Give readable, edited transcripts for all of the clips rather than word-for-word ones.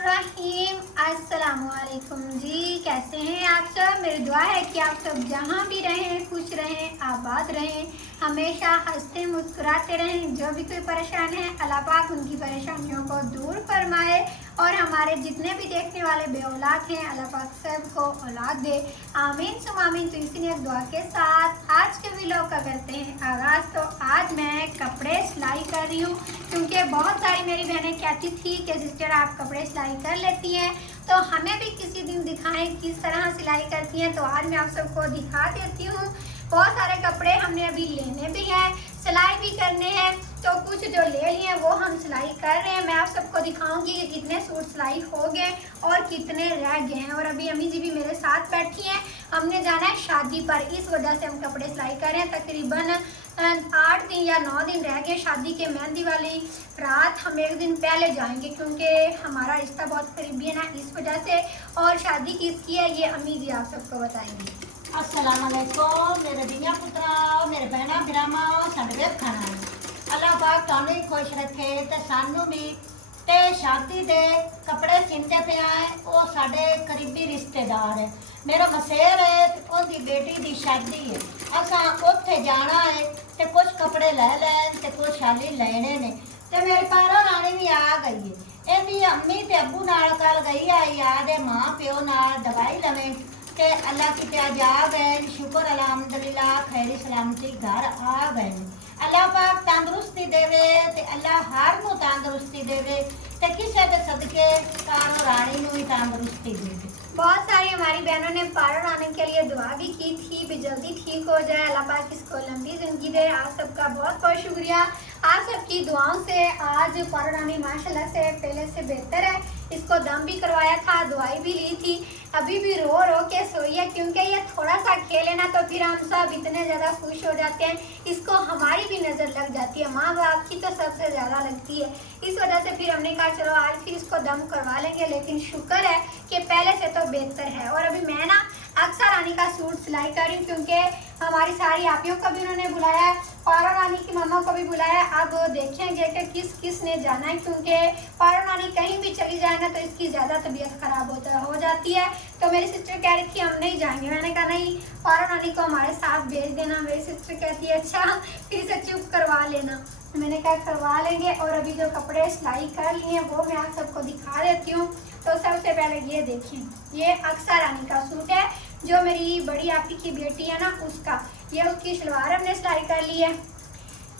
बिस्मिल्लाहिर्रहमानिर्रहीम। अस्सलामुअलैकुम जी, कैसे हैं आप सब। मेरी दुआ है कि आप सब जहाँ भी रहें खुश रहें, आबाद रहें, हमेशा हंसते मुस्कुराते रहें। जो भी कोई परेशान है अल्लाह पाक उनकी परेशानियों को दूर फरमाए और हमारे जितने भी देखने वाले बे औलाद हैं अल्लाह पाक सबको औलाद दे, आमीन सुम आमीन। तो इसी एक दुआ के साथ आज के व्लॉग का करते हैं आगाज़। तो आज मैं कपड़े सिलाई कर रही हूँ क्योंकि बहुत सारी मेरी बहनें कहती थी कि सिस्टर आप कपड़े सिलाई कर लेती हैं तो हमें भी किसी दिन दिखाएं किस तरह सिलाई करती हैं। तो आज मैं आप सबको दिखा देती हूँ। बहुत सारे कपड़े हमने अभी लेने भी हैं, सिलाई भी करने हैं, तो कुछ जो ले लिए वो हम सिलाई कर रहे हैं। मैं आप सबको दिखाऊंगी कि कितने सूट सिलाई हो गए और कितने रह गए हैं। और अभी अम्मी जी भी मेरे साथ बैठी हैं, हमने जाना है शादी पर, इस वजह से हम कपड़े सिलाई कर रहे हैं। तकरीबन 8 दिन या 9 दिन रह गए शादी के। मेहंदी वाली रात हम एक दिन पहले जाएंगे क्योंकि हमारा रिश्ता बहुत करीबी है ना, इस वजह से। और शादी किसकी है ये अम्मी जी आप सबको बताएंगी। अस्सलाम वालेकुम मेरे दिया पुत्रा, मेरे बहना बिरामा साडे खाना है। अल्लाह पाक तुहानू ही खुश रखे ते सानू भी। ते शादी दे कपड़े सींदे पे आए वो साडे करीबी रिश्तेदार है। मेरा मसेर है ते ओदी बेटी दी शादी है, असा उत्थे जाना है ते कुछ कपड़े ले लैन ते कुछ शाली लेने ने। ते मेरी पारा रानी भी आ गई है, एदी अम्मी ते अब्बू नाल कल गई आई याद है माँ प्यो नाल दवाई लवें ते अल्लाह की प्याज आ गए। शुक्र अल्हम्दुलिल्लाह खैरी सलामती घर आ गए। अल्लाह पाक तंदुरुस्ती देवे ते अल्लाह हर नू तंदुरुस्ती देवे ते किसी के सदके कारो रानी नू ही तंदुरुस्ती देवे। बहुत सारी हमारी बहनों ने पारो रानी के लिए दुआ भी की थी भी जल्दी ठीक हो जाए, अल्लाह पाक इसको लंबी जिंदगी दे। आप सबका बहुत बहुत शुक्रिया, आप सबकी दुआओं से आज पारो रानी माशाल्लाह से पहले से बेहतर है। इसको दम भी करवाया था, दवाई भी ली थी, अभी भी रो रो के सोई है क्योंकि ये थोड़ा सा खेले ना तो फिर हम सब इतने ज़्यादा खुश हो जाते हैं। इसको हमारी भी नज़र लग जाती है, माँ बाप की तो सबसे ज़्यादा लगती है। इस वजह से फिर हमने कहा चलो आज फिर इसको दम करवा लेंगे। लेकिन शुक्र है कि पहले से तो बेहतर है। और अभी मैं ना अक्सर रानी का सूट सिलाई कर रही हूँ क्योंकि हमारी सारी आपियों को भी उन्होंने बुलाया है, पारो रानी की मम्मा को भी बुलाया। अब देखेंगे कि किस किस ने जाना है क्योंकि पारो रानी कहीं भी चली जाए ना तो इसकी ज़्यादा तबीयत खराब हो जाती है। तो मेरी सिस्टर कह रही थी हम नहीं जाएंगे, मैंने कहा नहीं पारो रानी को हमारे साथ भेज देना। मेरी सिस्टर कहती है अच्छा फिर से चुप करवा लेना। मैंने कहा करवा लेंगे। और अभी जो कपड़े सिलाई कर लिए हैं वो मैं आप सबको दिखा देती हूँ। तो सबसे पहले ये देखिए, ये अक्सर रानी का सूट है जो मेरी बड़ी आपी की बेटी है ना उसका। ये उसकी शलवार हमने सिलाई कर ली है,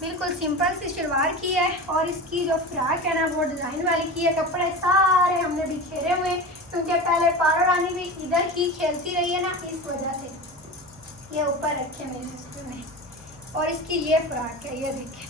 बिल्कुल सिंपल सी शलवार की है। और इसकी जो फ्रॉक है ना वो डिज़ाइन वाली की है। कपड़े सारे हमने बिखेरे हुए क्योंकि पहले पारो रानी भी इधर ही खेलती रही है ना, इस वजह से ये ऊपर रखे मेरी सिस्टर ने। और इसकी ये फ्रॉक है, ये देखें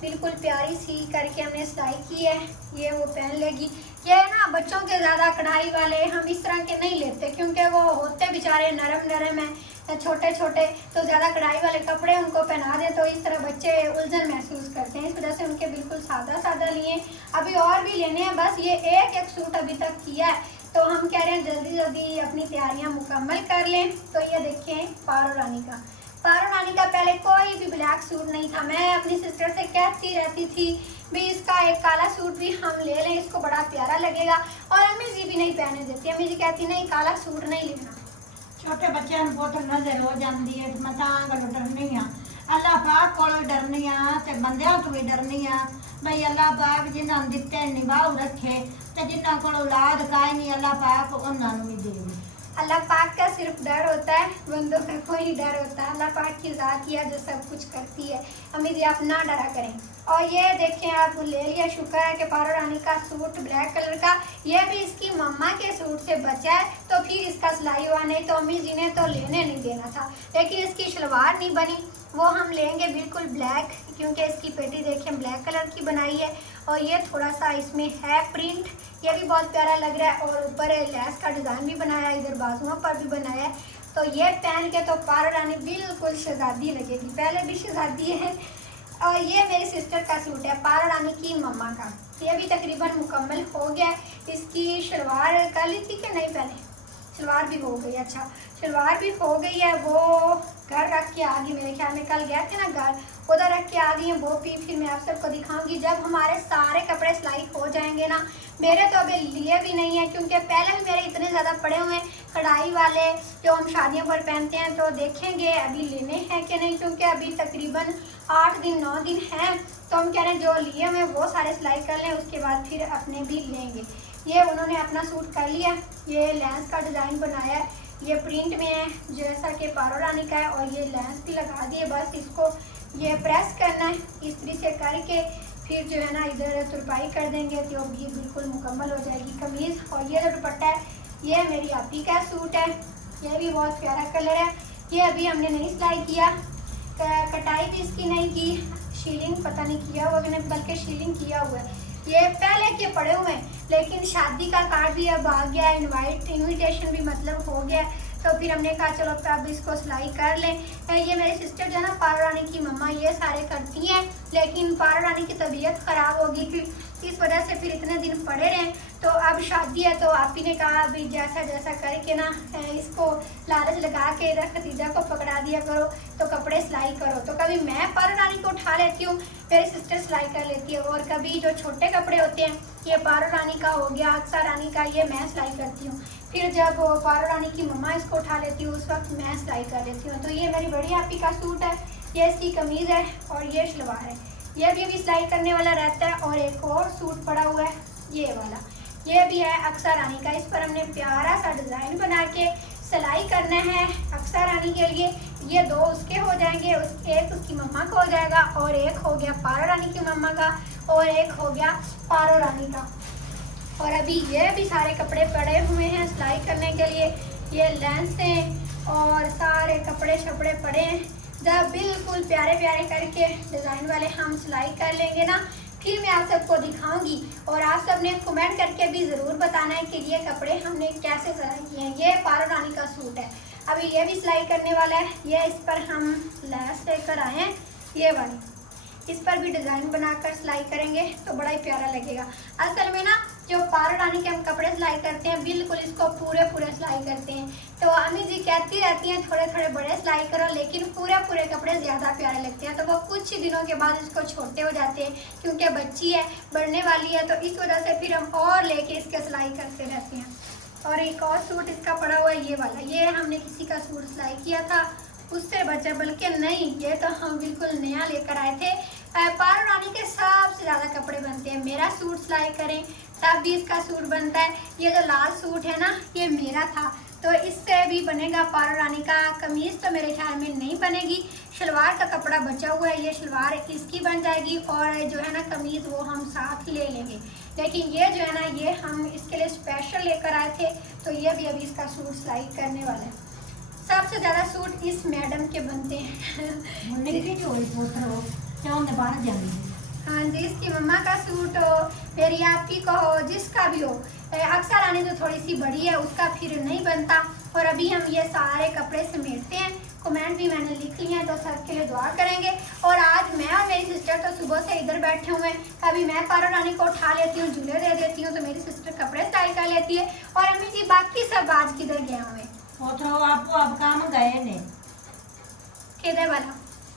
बिल्कुल प्यारी सी करके हमने सिलाई की है। ये वो पहन लेगी। ये ना बच्चों के ज़्यादा कढ़ाई वाले हम इस तरह के नहीं लेते क्योंकि वो होते बेचारे नरम नरम है, छोटे छोटे, तो ज़्यादा कढ़ाई वाले कपड़े उनको पहना दे तो इस तरह बच्चे उलझन महसूस करते हैं। इस वजह से उनके बिल्कुल सादा सादा लिए। अभी और भी लेने हैं, बस ये एक सूट अभी तक किया है तो हम कह रहे हैं जल्दी जल्दी अपनी तैयारियाँ मुकम्मल कर लें। तो ये देखें पारो रानी का। पारो रानी का पहले कोई भी ब्लैक सूट नहीं था। मैं अपनी सिस्टर से कहती रहती थी भी इसका एक काला सूट भी हम ले लें, इसको बड़ा प्यारा लगेगा। और अम्मी जी भी नहीं पहने देती, अम्मी जी कहती नहीं काला सूट नहीं लेना। छोटे बच्चों को बहुत नजर हो जाती है, मैं तो डरनी हाँ अल्लाह पाक को डरनी हाँ ते बंदियां तो भी डरनी हाँ। भाई अल्लाह पाक जिन्होंने दिते निभाऊ रखे ते जिन्होंने को औलाद काई नहीं अल्लाह पाक उन्होंने भी देवे। अल्लाह पाक का सिर्फ डर होता है, बंदों का कोई नहीं डर होता। अल्लाह पाक की ज़ात ही है जो सब कुछ करती है। अम्मी जी आप ना डरा करें। और ये देखें आप ले लिया, शुक्र है कि पारो रानी का सूट ब्लैक कलर का, ये भी इसकी मम्मा के सूट से बचा है तो फिर इसका सिलाई हुआ, नहीं तो अम्मी जी ने तो लेने नहीं देना था। लेकिन इसकी शलवार नहीं बनी, वो हम लेंगे बिल्कुल ब्लैक क्योंकि इसकी पेटी देखें ब्लैक कलर की बनाई है। और ये थोड़ा सा इसमें है प्रिंट, ये भी बहुत प्यारा लग रहा है। और ऊपर लेस का डिज़ाइन भी बनाया है, इधर बाजुओं पर भी बनाया है। तो ये पहन के तो पारो रानी बिल्कुल शहजादी लगेगी, पहले भी शहजादी है। और ये मेरी सिस्टर का सूट है पारो रानी की मम्मा का, ये भी तकरीबन मुकम्मल हो गया। इसकी शलवार कर ली थी कि नहीं, पहले शलवार भी हो गई। अच्छा शलवार भी हो गई है, वो घर रख के आ गई, मेरे ख्याल में कल गए थे ना घर, उधर रख के आ गई है वो भी। फिर मैं आप सबको दिखाऊंगी जब हमारे सारे कपड़े सिलाई हो जाएंगे जाएंगे ना। मेरे तो अभी लिए भी नहीं है, क्योंकि पहले भी मेरे इतने ज़्यादा पड़े हुए हैं कढ़ाई वाले जो हम शादियों पर पहनते हैं। तो देखेंगे अभी लेने हैं कि नहीं, क्योंकि अभी तकरीबन 8 दिन 9 दिन हैं। तो हम कह रहे हैं जो लिए हुए वो सारे सिलाई कर लें, उसके बाद फिर अपने भी लेंगे। ये उन्होंने अपना सूट कर लिया, ये लेंस का डिज़ाइन बनाया है, ये प्रिंट में है जैसा कि पारो रानी का है, और ये लेंस भी लगा दिए। बस इसको ये प्रेस करना है इस्त्री से करके, फिर जो है ना इधर तुरपाई कर देंगे तो ये बिल्कुल मुकम्मल हो जाएगी कमीज़। और ये जो दुपट्टा है ये मेरी आपी का सूट है, ये भी बहुत प्यारा कलर है। ये अभी हमने नहीं सिलाई किया, कटाई भी इसकी नहीं की, शीलिंग पता नहीं किया हुआ कि नहीं, बल्कि शीलिंग किया हुआ है। ये पहले के पड़े हुए हैं, लेकिन शादी का कार्ड भी अब आ गया, इनविटेशन भी मतलब हो गया। तो फिर हमने कहा चलो अब इसको सिलाई कर लें। ये मेरी सिस्टर जो है ना पारो रानी की मम्मा, ये सारे करती हैं, लेकिन पारो रानी की तबीयत ख़राब होगी फिर इस वजह से फिर इतने दिन पड़े रहे। तो अब शादी है तो आप ही ने कहा अभी जैसा जैसा करके ना इसको लालच लगा के इधर खतीजा को पकड़ा दिया करो तो कपड़े सिलाई करो। तो कभी मैं पारो रानी को उठा लेती हूँ, मेरी सिस्टर सिलाई कर लेती है, और कभी जो छोटे कपड़े होते हैं ये पारो रानी का हो गया, अक्सर रानी का, ये मैं सिलाई करती हूँ। फिर जब पारो रानी की मम्मा इसको उठा लेती हूँ उस वक्त मैं सिलाई कर लेती हूँ। तो ये मेरी बड़ी आपी का सूट है, ये इसकी कमीज़ है और ये शलवार है, ये भी अभी सिलाई करने वाला रहता है। और एक और सूट पड़ा हुआ है ये वाला, ये भी है अक्सर रानी का। इस पर हमने प्यारा सा डिज़ाइन बना के सिलाई करना है अक्सर रानी के लिए। ये 2 उसके हो जाएंगे, एक उसकी मम्मा का हो जाएगा, और एक हो गया पारो रानी की मम्मा का, और एक हो गया पारो रानी का। और अभी ये भी सारे कपड़े पड़े हुए हैं सिलाई करने के लिए, ये लेंस हैं और सारे कपड़े शपड़े पड़े हैं। जब बिल्कुल प्यारे प्यारे करके डिज़ाइन वाले हम सिलाई कर लेंगे ना, फिर मैं आप सबको दिखाऊंगी। और आप सब ने कमेंट करके भी ज़रूर बताना है कि ये कपड़े हमने कैसे सिलाई किए हैं। ये पारो रानी का सूट है, अभी ये भी सिलाई करने वाला है। ये इस पर हम लेस लेकर आए हैं, ये वाली, इस पर भी डिज़ाइन बनाकर सिलाई करेंगे तो बड़ा ही प्यारा लगेगा। असल में ना जो पारो रानी के हम कपड़े सिलाई करते हैं बिल्कुल इसको पूरे पूरे सिलाई करते हैं। तो अम्मी जी कहती रहती हैं थोड़े थोड़े बड़े सिलाई करो, लेकिन पूरे पूरे कपड़े ज़्यादा प्यारे लगते हैं। तो वो कुछ ही दिनों के बाद इसको छोटे हो जाते हैं, क्योंकि बच्ची है बढ़ने वाली है, तो इस वजह से फिर हम और लेके इसके सिलाई करते रहते हैं। और एक और सूट इसका पड़ा हुआ है ये वाला, ये हमने किसी का सूट सिलाई किया था उससे बचा, बल्कि नहीं ये तो हम बिल्कुल नया लेकर आए थे। पारो रानी के सबसे ज़्यादा कपड़े बनते हैं, मेरा सूट सिलाई करें तब भी इसका सूट बनता है। ये जो लाल सूट है ना ये मेरा था, तो इससे भी बनेगा पारो रानी का। कमीज़ तो मेरे ख्याल में नहीं बनेगी, शलवार का कपड़ा बचा हुआ है, ये शलवार इसकी बन जाएगी, और जो है ना कमीज़ वो हम साथ ले लेंगे। लेकिन ये जो है ना ये हम इसके लिए स्पेशल लेकर आए थे, तो ये भी अभी इसका सूट सिलाई करने वाला है। सबसे ज़्यादा सूट इस मैडम के बनते हैं। हाँ जी, इसकी मम्मा का सूट हो, मेरी आपकी को हो, जिसका भी हो। अक्सर रानी जो थोड़ी सी बड़ी है उसका फिर नहीं बनता। और अभी हम ये सारे कपड़े समेटते हैं। कमेंट भी मैंने लिख लिए हैं, तो सब के लिए दुआ करेंगे। और आज मैं और मेरी सिस्टर तो सुबह से इधर बैठे हुए हैं। कभी मैं पारो रानी को उठा लेती हूँ, झूले दे देती हूँ, तो मेरी सिस्टर कपड़े सिलाई कर लेती है। और अम्मी जी बाकी सब आज किधर गए हुए हैं? आपको अब काम गए ने किधर वाला?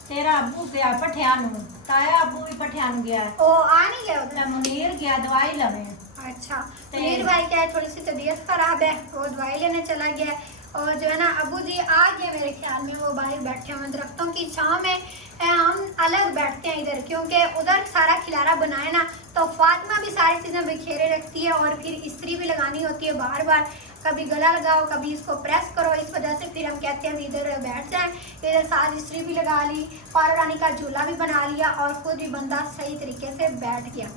तेरा अबू गया पठियान, ताया अबू भी पठियान गया। ओ आ नहीं गया उधर? मुनीर गया दवाई लवे। अच्छा, मुनीर भाई क्या है, थोड़ी सी तबीयत खराब है, वो दवाई लेने चला गया है। और जो है ना अबू जी आ गए मेरे ख्याल में, वो बाहर बैठे हुए दरख्तों की छांव में। हम अलग बैठते हैं इधर, क्योंकि उधर सारा खिलारा बनाए ना तो फातिमा भी सारी चीज़ें बिखेरे रखती है, और फिर इस्त्री भी लगानी होती है बार बार, कभी गला लगाओ कभी इसको प्रेस करो। इस वजह से फिर हम कहते हैं इधर बैठ जाएं। इधर साथ इस्त्री भी लगा ली, पारो रानी का झूला भी बना लिया, और खुद भी बंदा सही तरीके से बैठ गया।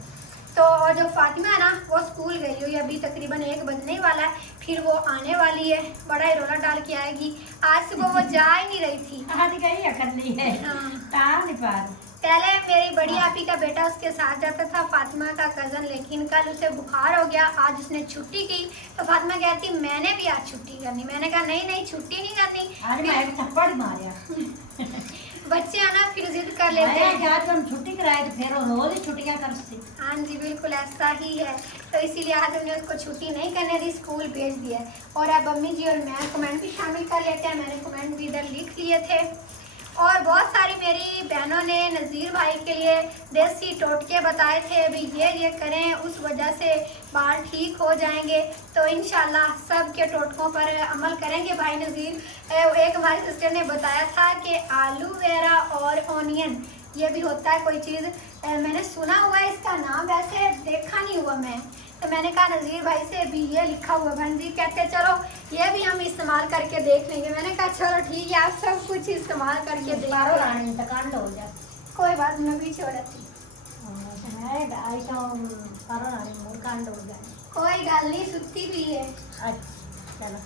तो और जो फातिमा है ना वो स्कूल गई हुई, अभी तकरीबन 1 बजने वाला है, फिर वो आने वाली है, बड़ा ही रोला डाल के आएगी। आज सुबह वो जा ही नहीं रही थी, आज गई अकेली है। हाँ। पहले मेरी बड़ी आपी का बेटा उसके साथ जाता था, फातिमा का कज़न, लेकिन कल उसे बुखार हो गया, आज उसने छुट्टी की। तो फातिमा कहती मैंने भी आज छुट्टी करनी। मैंने कहा नहीं नहीं छुट्टी नहीं करनी, आज मैं एक थप्पड़ मारा। बच्चे आना फिर जिद कर लेते हैं कि आज हम छुट्टी कराए, तो फिर रोज ही छुट्टियां करती। हाँ जी बिल्कुल ऐसा ही है। तो इसीलिए आज हमने उसको छुट्टी नहीं करने दी, स्कूल भेज दिया है। और अब अम्मी जी और मैं कमेंट भी शामिल कर लेते हैं, मैंने कमेंट भी इधर लिख लिए थे। और बहुत सारी मेरी बहनों ने नज़ीर भाई के लिए देसी टोटके बताए थे, अभी ये करें उस वजह से बाल ठीक हो जाएंगे। तो इंशाल्लाह सब के टोटकों पर अमल करेंगे भाई नज़ीर। एक हमारी सिस्टर ने बताया था कि आलू वेरा और ऑनियन ये भी होता है कोई चीज़, मैंने सुना हुआ है इसका नाम, वैसे देखा नहीं हुआ मैं। तो मैंने कहा नज़ीर भाई से भी ये लिखा हुआ, नज़ीर कहते चलो ये भी हम इस्तेमाल करके देख लेंगे। मैंने कहा चलो ठीक है, आप सब कुछ इस्तेमाल करके देख हो जाती, कोई बात नहीं, भी छोड़ती कोई गल नहीं, सुती भी है। चलो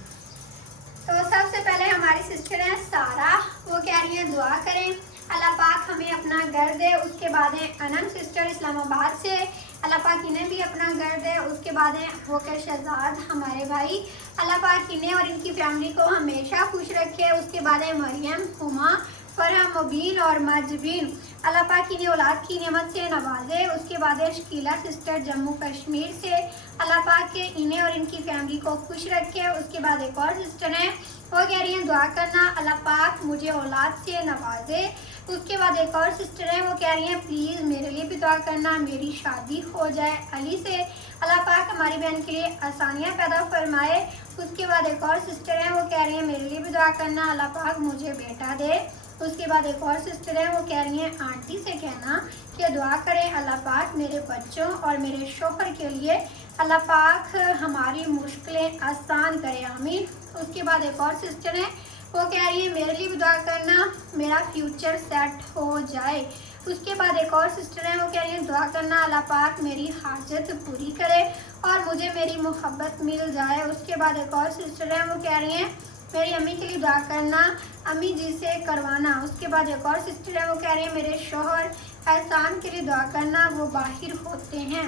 तो सबसे पहले हमारी सिस्टर है सारा, वो कह रही है दुआ करें अल्लाह पाक हमें अपना घर दे। उसके बाद है अनम सिस्टर इस्लामाबाद से, अल्लाह पाक इन्हें भी अपना घर दे। उसके बाद है वो के शहजाद हमारे भाई, अल्लाह पाक इन्हें और इनकी फैमिली को हमेशा खुश रखे। उसके बाद है मरियम, हुमा, फरह, मुबीन और मजबीन, अल्लाह पाक इन्हें औलाद की नेमत से नवाजे। उसके बाद है शकीला सिस्टर जम्मू कश्मीर से, अल्लाह पाक के इन्हें और इनकी फैमिली को खुश रखे। उसके बाद एक और सिस्टर है, वो कह रही हैं दुआ करना अल्लाह पाक मुझे औलाद से नवाजे। उसके बाद एक और सिस्टर है, वो कह रही हैं प्लीज़ मेरे लिए भी दुआ करना, मेरी शादी हो जाए अली से, अल्लाह पाक हमारी बहन के लिए आसानियाँ पैदा फरमाए। उसके बाद एक और सिस्टर है, वो कह रही हैं मेरे लिए भी दुआ करना, अल्लाह पाक मुझे बेटा दे। उसके बाद एक और सिस्टर है, वो कह रही हैं आंटी से कहना कि दुआ करें अल्लाह पाक मेरे बच्चों और मेरे शोहर के लिए, अल्लाह पाक हमारी मुश्किलें आसान करे, आमीन। उसके बाद एक और सिस्टर है, वो कह रही है मेरे लिए भी दुआ करना, मेरा फ्यूचर सेट हो जाए। उसके बाद एक और सिस्टर है, वो कह रही है दुआ करना अल्लाह पाक मेरी हाजत पूरी करे और मुझे मेरी मोहब्बत मिल जाए। उसके बाद एक और सिस्टर है, वो कह रही हैं मेरी अम्मी के लिए दुआ करना, अम्मी जी से करवाना। उसके बाद एक और सिस्टर है, वो कह रही है मेरे शोहर एहसान के लिए दुआ करना, वो बाहर होते हैं।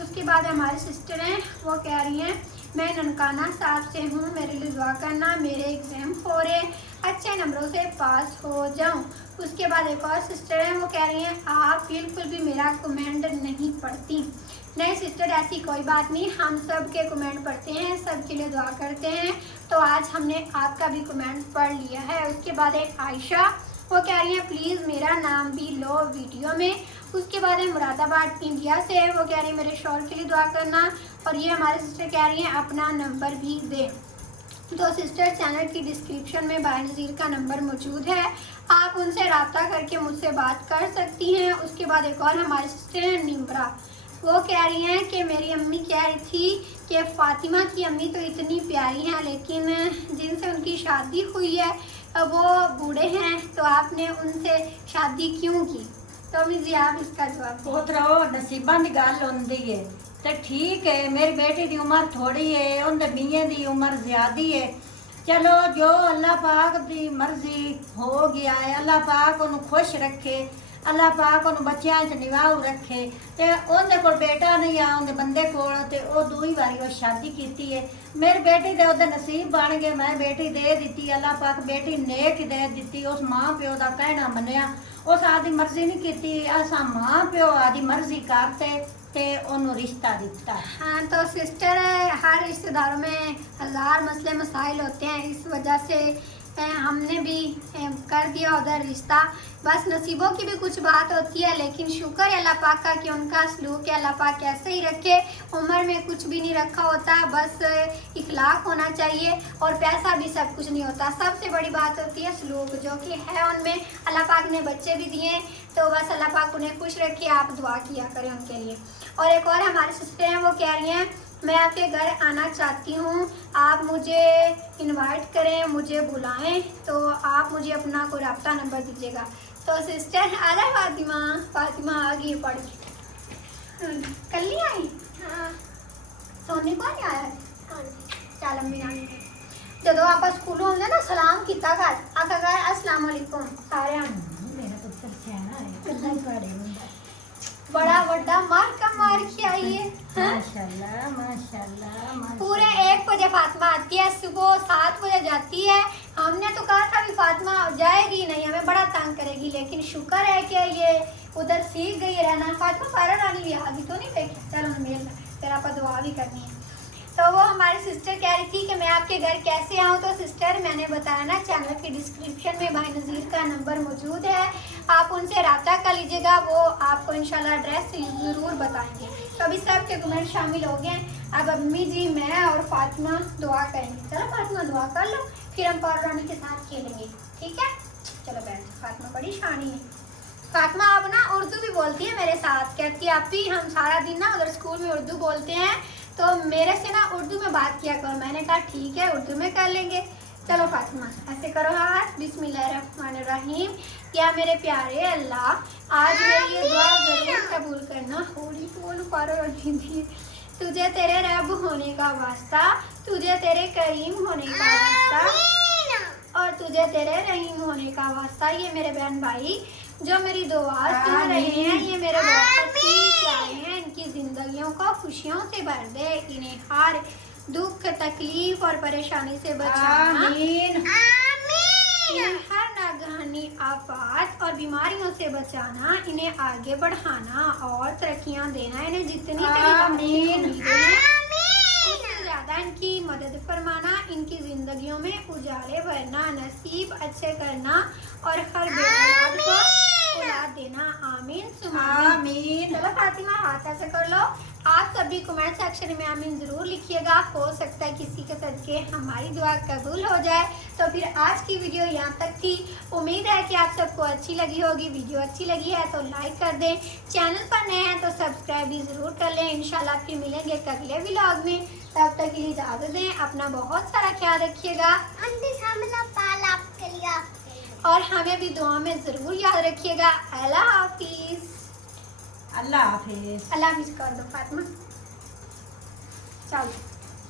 उसके बाद हमारी सिस्टर हैं, वो कह रही हैं मैं ननकाना साहब से हूँ, मेरे लिए दुआ करना, मेरे एग्ज़ाम हो रहे अच्छे नंबरों से पास हो जाऊँ। उसके बाद एक और सिस्टर हैं, वो कह रही हैं आप बिल्कुल भी मेरा कमेंट नहीं पढ़ती। नहीं सिस्टर ऐसी कोई बात नहीं, हम सब के कमेंट पढ़ते हैं, सब के लिए दुआ करते हैं। तो आज हमने आपका भी कमेंट पढ़ लिया है। उसके बाद एक आयशा, वो कह रही हैं प्लीज़ मेरा नाम भी लो वीडियो में। उसके बाद है मुरादाबाद इंडिया से, वो कह रही है मेरे शौहर के लिए दुआ करना, और ये हमारे सिस्टर कह रही हैं अपना नंबर भी दें। तो सिस्टर चैनल की डिस्क्रिप्शन में भाई नज़ीर का नंबर मौजूद है, आप उनसे रब्ता करके मुझसे बात कर सकती हैं। उसके बाद एक और हमारी सिस्टर है निम्रा, वो कह रही हैं कि मेरी अम्मी कह रही थी कि फ़ातिमा की अम्मी तो इतनी प्यारी हैं, लेकिन जिनसे उनकी शादी हुई है वो बूढ़े हैं, तो आपने उनसे शादी क्यों की? तो अम्मी जी आप इसका जवाब दो। पुत्रो नसीबा की गल होंदी है, तो ठीक है मेरी बेटी की उम्र थोड़ी है, उनके बीए की उम्र ज़्यादा है। चलो जो अल्लाह पाक की मर्जी हो गया है, अल्लाह पाक उन्हें खुश रखे, अल्लाह पाक उन्हें बच्चों च निवाह रखे। तो उनके कोल बेटा नहीं आ, उनके बंदे कोल, ते वो दूई बारी वो शादी की है। मेरी बेटी दे उहदे नसीब बन गए, मैं बेटी दे दी, अल्लाह पाक बेटी नेक दे दी। उस माँ प्यो का कहना मनिया, उस आदि मर्जी नहीं की, असा माँ प्यो आदि मर्जी करते ते उन्होंने रिश्ता दिता। हाँ तो सिस्टर हर रिश्तेदारों में हज़ार मसले मसाइल होते हैं, इस वजह से हमने भी कर दिया उधर रिश्ता। बस नसीबों की भी कुछ बात होती है, लेकिन शुक्र है अल्लाह पाक का कि उनका सलूक है, अल्लाह पाक ऐसे ही रखे। उम्र में कुछ भी नहीं रखा होता, बस इखलाक होना चाहिए, और पैसा भी सब कुछ नहीं होता। सबसे बड़ी बात होती है सलूक, जो कि है उनमें। अल्लाह पाक ने बच्चे भी दिए, तो बस अल्लाह पाक उन्हें खुश रखे, आप दुआ किया करें उनके लिए। और एक और हमारी सिस्टर हैं, वो कह रही हैं मैं आपके घर आना चाहती हूँ, आप मुझे इनवाइट करें, मुझे बुलाएं, तो आप मुझे अपना कोई रब्ता नंबर दीजिएगा। तो सिस्टर आ जाए फातिमा, फातिमा आ गई पढ़ के, कल नहीं आई? हाँ सोनी को नहीं आया? चल अम्मी आ गई। जो आप स्कूलों होंगे ना सलाम किता कर, आका कर अस्सलाम वालेकुम सारे। मेरा पुत्र सियाना है, बड़ा बड़ा मार का मार के आई है। माशाल्लाह माशाल्लाह। पूरे 1 बजे फातिमा आती है, सुबह 7 बजे जाती है। हमने तो कहा था भी फातिमा जाएगी नहीं, हमें बड़ा तंग करेगी, लेकिन शुक्र है कि ये उधर सीख गई रहना। फातिमा सारा रानी भी आदि तो नहीं देखी, चलो मेल तेरा पर दुआ भी करनी है। तो वो हमारी सिस्टर कह रही थी कि मैं आपके घर कैसे आऊँ। तो सिस्टर मैंने बताया ना, चैनल के डिस्क्रिप्शन में भाई नज़ीर का नंबर मौजूद है, आप उनसे रब्ता कर लीजिएगा, वो आपको इंशाल्लाह एड्रेस ज़रूर बताएंगे। तो अभी सबके कमेंट शामिल हो गए। अब अम्मी जी, मैं और फातिमा दुआ करेंगे। चलो फातिमा दुआ कर लो, फिर हम पारो रानी के साथ खेलेंगे, ठीक है? चलो बैठ। फातिमा बड़ी शानी है। फातिमा अब ना उर्दू भी बोलती है मेरे साथ, कहती है आप ही हम सारा दिन ना उधर स्कूल में उर्दू बोलते हैं, तो मेरे से ना उर्दू में बात किया करो। मैंने कहा ठीक है, उर्दू में कर लेंगे। चलो फातिमा ऐसे करो हाथ, बिस्मिल्लाहिर्रहमानिर्रहीम। या मेरे प्यारे अल्लाह, आज मेरी ये दुआ जरूर कबूल करना। होली बोल पारो जिंदगी, तुझे तेरे रब होने का वास्ता, तुझे तेरे करीम होने का वास्ता और तुझे तेरे रहीम होने का वास्ता। ये मेरे बहन भाई जो मेरी दुआ सुन रहे हैं, ये मेरे बहुत ही प्यारे हैं, इनकी जिंदगियों को खुशियों से भर दे, इन्हें हर दुख तकलीफ और परेशानी से बचाना, इन्हें हर नागहानी आफत और बीमारियों से बचाना, इन्हें आगे बढ़ाना और तरक्कियां देना, इन्हें जितनी उससे ज्यादा इनकी मदद फरमाना, इनकी जिंदगियों में उजाले भरना, नसीब अच्छे करना और हर बेऔलाद को औलाद देना। आमीन सुमा आमीन। चलो फातिमा हाथ ऐसे कर लो। आप सभी कमेंट सेक्शन में आमीन जरूर लिखिएगा, हो सकता है किसी के सदके हमारी दुआ कबूल हो जाए। तो फिर आज की वीडियो यहाँ तक थी। उम्मीद है कि आप सबको अच्छी लगी होगी। वीडियो अच्छी लगी है तो लाइक कर दें, चैनल पर नए हैं तो सब्सक्राइब भी जरूर कर लें। इंशाल्लाह फिर मिलेंगे अगले व्लॉग में, तब तक के लिए इजाजत दें। अपना बहुत सारा ख्याल रखिएगा और हमें भी दुआ में जरूर याद रखिएगा। अल्लाह हाफिज। अल्लाह हाफिज। अल्लाह हाफिज कर दो फातिमा। चलो।